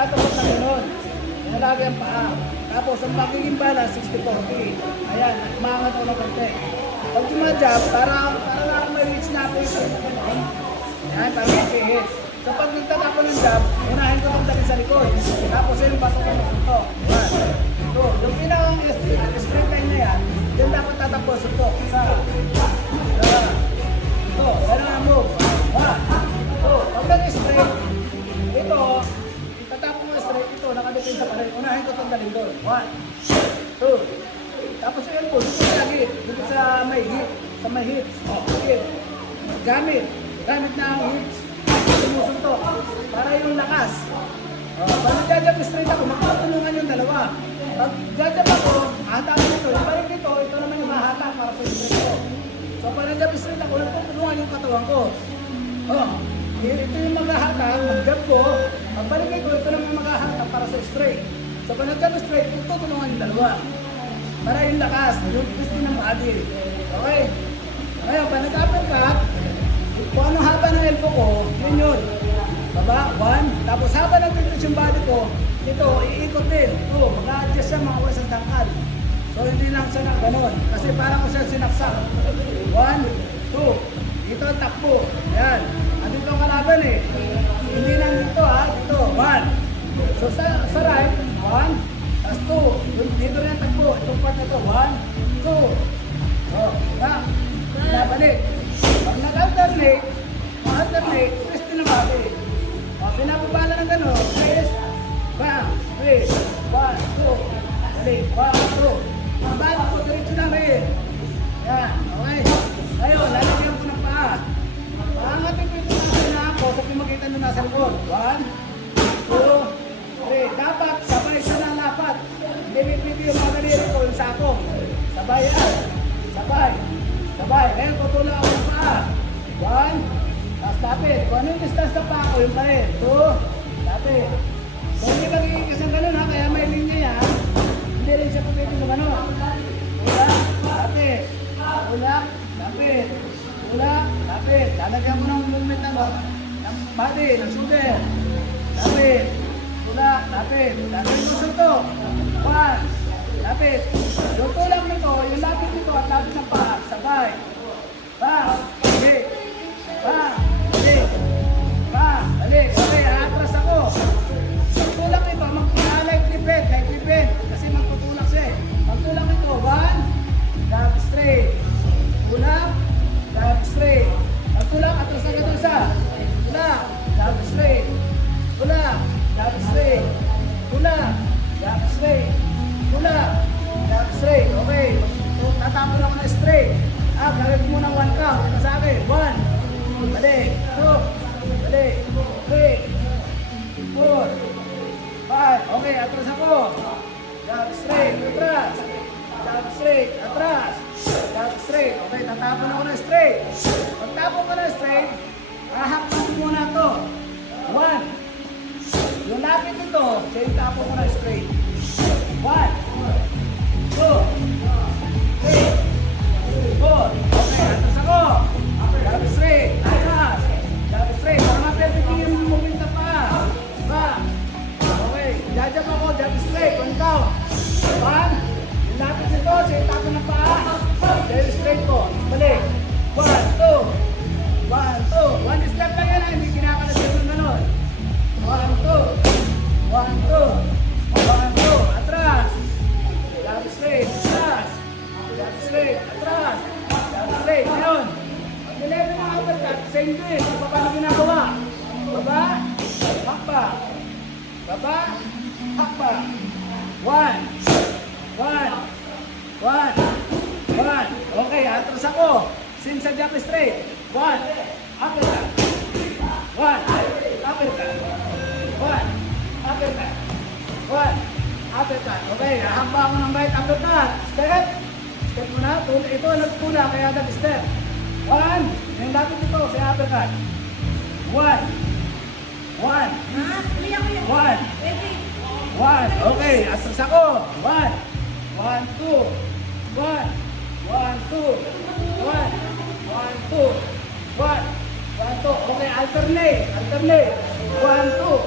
magkatapat na gano'n. Nalagay ang paa. Tapos ang magiging balance, 60-40. Ayan, umangat ako ng konti. Pag tumajab, para lang ma-reach na ako yung gano'n. Ayan, para i-hit. So pag nagtatap ko ng jab, unahin ko itong dali sa likod. Tapos yun, bato ko ng ito. Ayan. So, yung pinakang straight line na yan, yun dapat tatapos ito. Isa. Ito, gano'n ang move. So, pag nag-straight, ito, tatapos mo straight ito, nakadipin sa parin. Unahin ko itong daling doon. 1, 2. Tapos yun po, dito sa lagi. Dito sa may hip. Sa may hips. Okay. Gamit na ang hips. Sumusuntok. Para yung lakas. Pag nag-jab straight ako, magpapatulungan yung dalawa. Pag jab ako, hatakin ito. Yung balik dito, ito naman yung mahatak para sa straight ko. So pag nag-jab straight ako, nagpapatulungan yung katawan ko. Ito yung maghahatak, mag-jab ko. Pag balik ito naman maghahatak para sa straight. So pag nag-jab straight, tutulungan yung dalawa. Para yung lakas, yung gusto ng body. Okay? Ngayon, pag nag-uppercut, kung anong haba ng elbow ko, yun yun. Baba, 1. Tapos haba ng pintos yung body ko, ito, iikot din. Ito, mag-a-adjust siya mga wasang tangkal. So, hindi lang siya na gano'n. Kasi parang ko siya sinaksak. 1, 2. Dito ang takbo. Yan. At ito ang kalaban eh. Hindi lang dito ha. Dito, 1. So, sa right, 1. Tapos 2. Dito rin ang takbo. Itong part na ito, 1, 2. So, nabalik. Pag nag-alternate, twist na body. Pinapabala ng gano'n, twist, bang, twist, 1, 2, balik, 1, 2. Ang bala ko, diretso na rin. Yan, okay. Ngayon, lalagyan ko ng paa. Paangatin ko ito na ako sa pimakita nyo nasa likod. 1, 2, 3. Dapat, sabay siya ng lapat. Hindi pipili yung mga daliri ko, yung sako. Sabay yan. Sabay. Ngayon, tutulong ako ng paa. 1, tapos lapit. Kung ano yung distance na paa ko, yung pa rin. 2, lapit. So, hindi magiging kasang ganun ha, kaya may linya yan. Hindi rin siya pagkita sa ganun. Ulak, lapit. Ulak, lapit. Ulak, lapit. Lalagyan mo ng movement ng body, ng shoulder. Lapit. Ulak, lapit. Lalagyan mo sunto. 1, lapit. Yung tulak nito, yung lapit nito at lapit ng paa, sabay. Bang, balik. Bang, balik. Bang, balik. Okay, atras ako. Yung tulak nito, mag-like lipid. Kasi magtutulak siya eh. Magtulak nito, 1, jab straight. Tulak, jab straight. Magtulak, atras agad doon sa. Tulak, jab straight. Tulak, jab straight. Tulak, jab straight. Tulak, jab straight. Okay. So, tatapon ako na straight. Gawin mo ng 1 count. Ito sa akin. 1. Balik. 2. Balik. 3. 4. 5. Okay, atras ako. Jab straight. Atras. Jab straight. Atras. Jab straight. Okay, tatapon ako na straight. Pag tapon ko na straight, ahakpan ko muna ito. 1. Yung lapit ito, siya yung tapon ko na straight. 1. 2. 3. 4. Okay, atas ako. Jab straight. Atas. Jab straight. Para ma-perfect yung movement na pa. Diba? Okay. Jab ako. Jab straight. 1 count. 1. Yung lapit nito, siya itapon ng paa. Jab straight ko. Balik. 1, 2. 1, 2. 1 step lang yan. Hindi kinakalasip ng ganon. 1, 2. 1, 2. 1, 2. Atras. Jab straight. Atras. Jab straight. Atras. Jab straight. Ngayon, pag nilevel ng uppercut, same din. Paano ginagawa? Baba, hakba. Baba, hakba. 1. 1. Okay, atras ako. Same sa jab straight. 1. Uppercut. 1. Uppercut. 1. Uppercut. 1. Uppercut. Okay, hahamba ako ng right uppercut. Step. Step mo na. Ito nagtula kaya nag-step. 1. Yung lapit ito, sa uppercut. 1. 1. 1. Okay, atras ako. 1. 1, 2. 1. 1, 2. 1. 1, 2. 1. 1, 2. Okay, alternate. 1, 2.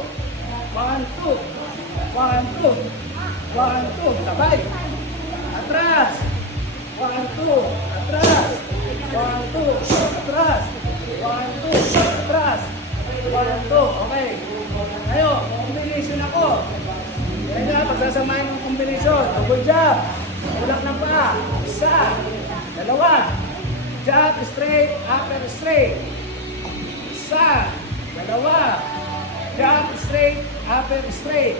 1, 2. 1, 2. 1, 2. Sabay. Atras. 1, 2. Atras. 1, 2. Atras. 1, 2. Atras. 1, 2. Okay. Ngayon, combination ako. Yan nga, pagsasamahin ng combination. Double jab. Ulak ng paa. Isa. Dalawa. Jab, straight, upper, straight. Isa. Dalawa. Jab, straight, upper, straight.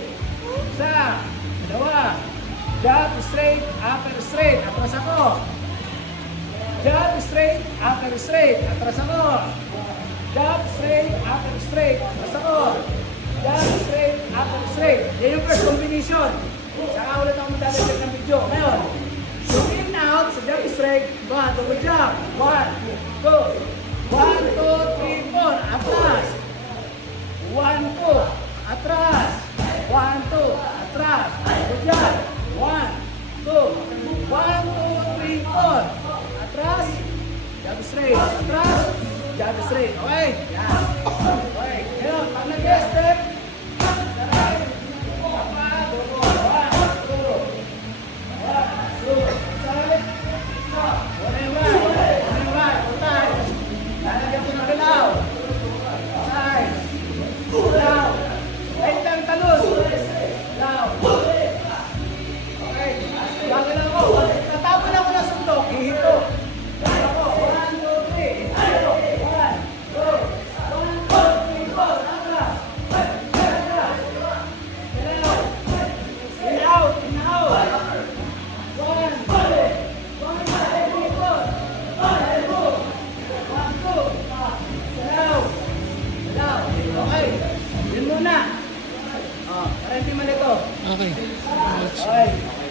Isa. Dalawa. Jab, straight, upper, straight. Atras ako. Jab, straight, upper, straight. Atras ako. Jab, straight, upper, straight. Atras ako. Jab, straight, upper, straight. Yan yung first combination. Saka ulit ako magdadagdag ng video. Ngayon, yung in out sa jab straight, ba, double jab. 1, 2. 1, 2, 3, 4. Atras. 1, 2. Atras. 1, 2. Atras. Double jab. 1, 2. 1, 2, 3, 4. Atras. Jab straight. Atras. Jab straight. Okay? Yan. Okay. Ngayon, pag nag-step, okay. Yun muna. Oh, para hindi malito. Okay. Okay.